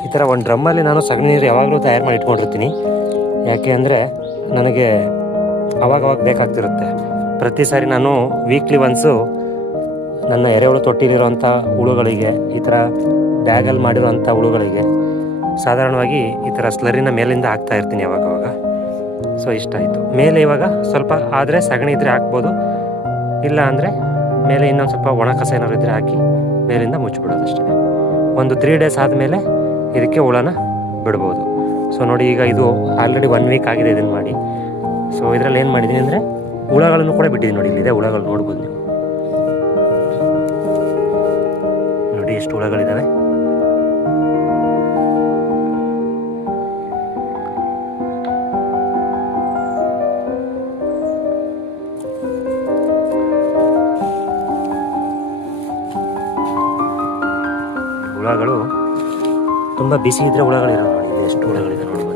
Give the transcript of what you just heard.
ಈ ಥರ ಒಂದು ಡ್ರಮ್ಮಲ್ಲಿ ನಾನು ಸಗಣಿ ನೀರು ಯಾವಾಗಲೂ ತಯಾರು ಮಾಡಿ ಇಟ್ಕೊಂಡಿರ್ತೀನಿ. ಯಾಕೆ ಅಂದರೆ ನನಗೆ ಅವಾಗವಾಗ ಬೇಕಾಗ್ತಿರುತ್ತೆ. ಪ್ರತಿ ಸಾರಿ ನಾನು ವೀಕ್ಲಿ ಒನ್ಸು ನನ್ನ ಎರೆಹುಳು ತೊಟ್ಟಿಲಿರೋಂಥ ಹುಳುಗಳಿಗೆ, ಈ ಥರ ಬ್ಯಾಗಲ್ಲಿ ಮಾಡಿರೋಂಥ ಹುಳುಗಳಿಗೆ ಸಾಧಾರಣವಾಗಿ ಈ ಥರ ಸ್ಲರಿನ ಮೇಲಿಂದ ಹಾಕ್ತಾ ಇರ್ತೀನಿ ಯಾವಾಗವಾಗ. ಸೊ ಇಷ್ಟ ಆಯಿತು. ಮೇಲೆ ಇವಾಗ ಸ್ವಲ್ಪ ಆದರೆ ಸಗಣಿ ಇದ್ದರೆ ಹಾಕ್ಬೋದು, ಇಲ್ಲ ಅಂದರೆ ಮೇಲೆ ಇನ್ನೊಂದು ಸ್ವಲ್ಪ ಒಣ ಕಸ ಏನಾದ್ರು ಇದ್ದರೆ ಹಾಕಿ ಮೇಲಿಂದ ಮುಚ್ಚಿಬಿಡೋದು ಅಷ್ಟೇ. ಒಂದು 3 ಡೇಸ್ ಆದಮೇಲೆ ಇದಕ್ಕೆ ಹುಳನ ಬಿಡ್ಬೋದು. ಸೊ ನೋಡಿ, ಈಗ ಇದು ಆಲ್ರೆಡಿ 1 ವೀಕ್ ಆಗಿದೆ ಇದನ್ನು ಮಾಡಿ. ಸೊ ಇದರಲ್ಲಿ ಏನು ಮಾಡಿದ್ದೀನಿ ಅಂದರೆ ಹುಳಗಳನ್ನು ಕೂಡ ಬಿಟ್ಟಿದ್ದೀನಿ. ನೋಡಿ, ಇಲ್ಲಿದೆ ಹುಳಗಳು, ನೋಡ್ಬೋದು ನೀವು. ನೋಡಿ ಎಷ್ಟು ಹುಳಗಳಿದ್ದಾವೆ. ಹುಳಗಳು ತುಂಬ ಬಿಸಿ ಇದ್ದರೆ ಹುಳಗಳಿರೋ ನೋಡಿ, ಇಲ್ಲಿ ಎಷ್ಟು ಹುಳಗಳಿದೆ ನೋಡ್ಬೋದು.